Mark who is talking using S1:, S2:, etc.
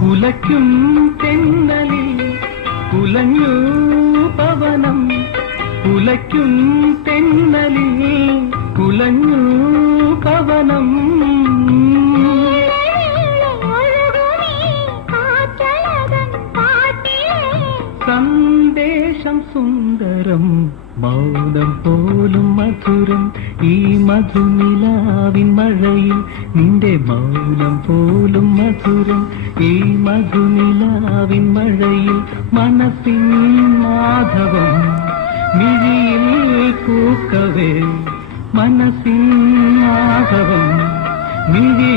S1: കുലയ്ക്കും തെന്നലിൽ കുലഞ്ഞു പവനം. കുലയ്ക്കും തെന്നലിൽ കുലഞ്ഞു പവനം. സന്ദേശം സുന്ദരം മൗനം പോലും മധുരം. ഈ മധുനിലാവിൻ മഴയിൽ നിന്റെ മൗനം പോലും മധുരം. ഈ മധുനിലാവിൻ മഴയിൽ മനസ്സിൻ മാധവം മിഴിയിൽ പൂക്കവേ. മനസ്സിൻ മാധവം മിഴിയിൽ